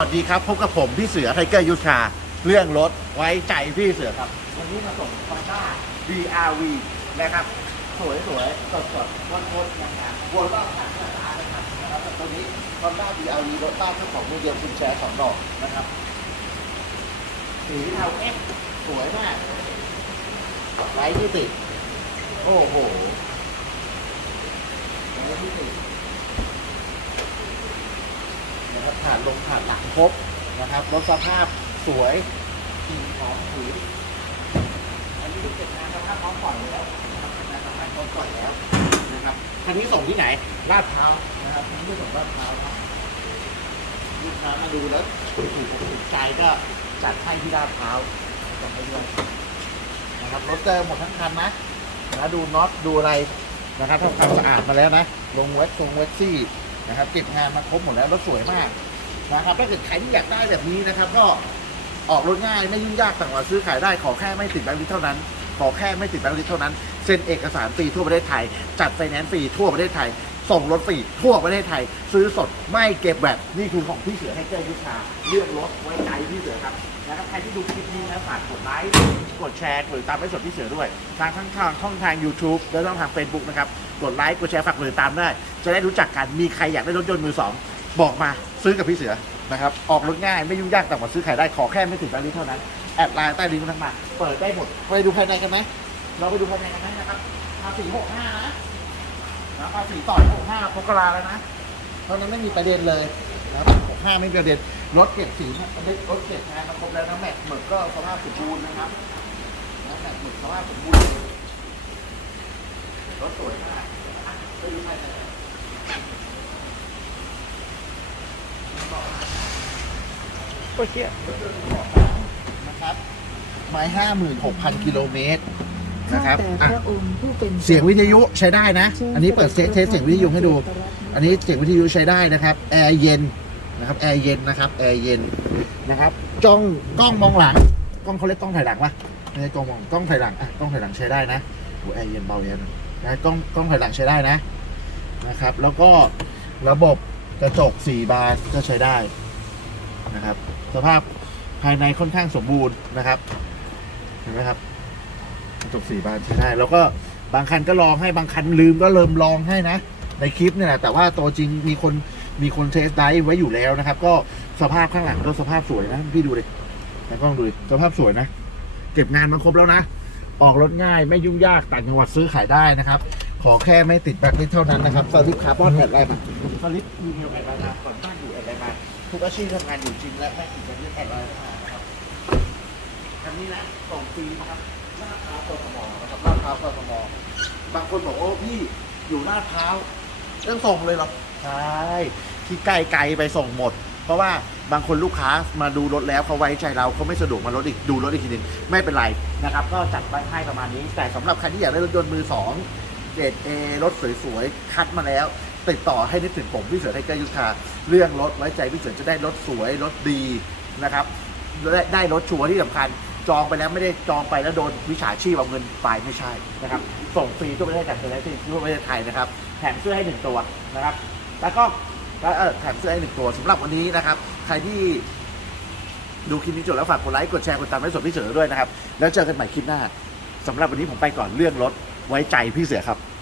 สวัสดีครับ พบกับผมพี่เสือไทเกอร์ยุทธาเรื่องรถไว้ใจพี่เสือครับ วันนี้มาส่ง Honda BRV นะครับ สวยสวยสดสดวันโครงานวนรอบผ่านสาขานะครับนะครับแต่ตัวนี้ Honda BRV รถบ้านเจ้าของมือเดียวคุณแชร์สองดอกนะครับสีเทาเอ็กสวยมากไร้ที่ติดโอ้โหไร้ที่ติด นะครับ ผ่านลงผ่านหลังครบนะครับรถสภาพสวยกลิ่นหอมถุยอันนี้เก็บงานสภาพพร้อมปล่อยแล้วนะครับงานสภาพพร้อมปล่อยแล้วนะครับคันนี้ส่งที่ไหนลาดพร้าวนะครับคันนี้ส่งลาดพร้าวครับลูกค้ามาดูแล้วถูกอกถูกใจก็จัดให้ที่ลาดพร้าวจัดให้ด้วยนะครับรถเจอหมดทั้งคันนะนะดูน็อตดูอะไรนะครับทำความสะอาดมาแล้วนะ ลงเวททรงเวทซี่นะครับเก็บงานมาครบหมดแล้วรถสวยมาก นะครับถ้าเกิดใครที่อยากได้แบบนี้นะครับ ก็ออกรถง่ายไม่ยุ่งยากต่างว่าซื้อขายได้ขอแค่ไม่ติดแบงค์ลิสต์เท่านั้น ขอแค่ไม่ติดแบงค์ลิสต์เท่านั้นเซ็นเอกสารฟรีทั่วประเทศไทย จัดไฟแนนซ์ฟรีทั่วประเทศไทย ส่งรถฟรีทั่วประเทศไทย ซื้อสดไม่เก็บแบบนี่คือของพี่เสือให้เจ้ายุทธาเลือกรถไว้ใจพี่เสือครับนะครับใครที่ดูคลิปนี้นะฝากกดไลค์กดแชร์หรือตามไว้สดพี่เสือด้วยทางทั้งทางช่องทาง YouTube และช่องทาง Facebook นะครับกดไลค์กดแชร์ฝากกดติดตามได้จะได้รู้จักกันมีใครอยากได้รถยนต์มือสองบอกมา ซื้อกับพี่เสือนะครับ ออกรถง่ายไม่ยุ่งยากต่างกว่าซื้อขายได้ขอแค่ไม่ถึงแบงค์ลิสต์เท่านั้น แอดไลน์ใต้ลิงก์ทั้งมาเปิดได้หมด ไปดูภายในกันไหม เราไปดูภายในกันไหมนะครับภาษีหกห้านะนะภาษีต่อยหกห้าพกราแล้วนะเพราะนั้นไม่มีประเด็นเลยนะหกห้าไม่มีประเด็น รถเก็บสีรถเก็บงานมาครบแล้วนะแม็กหมึกก็สภาพสมบูรณ์นะครับนะแม็กหมึกสภาพสมบูรณ์รถสวยมากอะไปดูภายในกัน ก็เชี่ยนะครับไม้ห้าหมื่นหกพันกิโลเมตรนะครับแต่พอะระองค์ผู้เป็นเสียงวิทยุใช้ได้นะ อันนี้เปิดเทสเทสเสียงวิทยุให้ดู อันนี้เสียงวิทยุใช้ได้นะครับแอร์เย็นนะครับแอร์เย็นนะครับแอร์เย็นนะครับจ้องกล้องมองหลังกล้องเขาเรียกกล้องถ่ายหลังปะไม่ใช่กล้องมองกล้องถ่ายหลังอะกล้องถ่ายหลังใช้ได้นะโหแอร์เย็นเบาเย็นนะกล้องกล้องถ่ายหลังใช้ได้นะนะครับ แล้วก็ระบบกระจกสี่บานก็ใช้ได้ นะครับ สภาพภายในค่อนข้างสมบูรณ์นะครับ เห็นไหมครับกระจกสี่บานใช้ได้แล้วก็บางคันก็ลองให้บางคันลืมก็เริ่มลองให้นะ ในคลิปเนี่ยแหละแต่ว่าตัวจริงมีคนมีคนเทสไดฟ์ไว้อยู่แล้วนะครับ ก็สภาพข้างหลังก็สภาพสวยนะพี่ดูดิในกล้องดูดิสภาพสวยนะ เก็บงานมาครบแล้วนะ ออกรถง่ายไม่ยุ่งยากต่างจังหวัดซื้อขายได้นะครับ ขอแค่ไม่ติดแบล็คลิสต์เท่านั้นนะครับสลิปคาร์บอนแอดไลน์มาสลิปอีเมลแอดไลน์มาก่อนบ้านอยู่แอดไลน์มา ทุกอาชีพทำงานอยู่จริงและไม่ติดแบล็คลิสต์แอดไลน์มานะครับคันนี้นะส่งฟรีนะครับลาดพร้าวกทมนะครับลาดพร้าวกทมบางคนบอกโอ้พี่อยู่ลาดพร้าวต้องส่งเลยเหรอใช่ที่ใกล้ไกลไปส่งหมด เพราะว่าบางคนลูกค้ามาดูรถแล้วเขาไว้ใจเราเขาไม่สะดวกมารถอีกดูรถอีกทีหนึ่งไม่เป็นไรนะครับ ก็จัดไว้ให้ประมาณนี้ แต่สำหรับใครที่อยากได้รถยนต์มือสองเกรดเอรถสวยๆคัดมาแล้ว ติดต่อให้นึกถึงผมพี่เสือไทเกอร์ยุทธาเรื่องรถไว้ใจพี่เสือจะได้รถสวยรถดีนะครับได้ได้รถชัวร์ที่สำคัญ จองไปแล้วไม่ได้จองไปแล้วโดนวิชาชีพเอาเงินไปไม่ใช่นะครับ ส่งฟรีทั่วประเทศจากเซนต์ทั่วประเทศไทยนะครับ แถมเสื้อให้หนึ่งตัวนะครับ แล้วก็แล้วเออแถมเสื้อให้หนึ่งตัวสำหรับวันนี้นะครับ ใครที่ดูคลิปนี้จบแล้วฝากกดไลค์กดแชร์กดตามให้สดพี่เสือด้วยนะครับ แล้วเจอกันใหม่คลิปหน้าสำหรับวันนี้ผมไปก่อนเรื่องรถไว้ใจพี่เสือครับ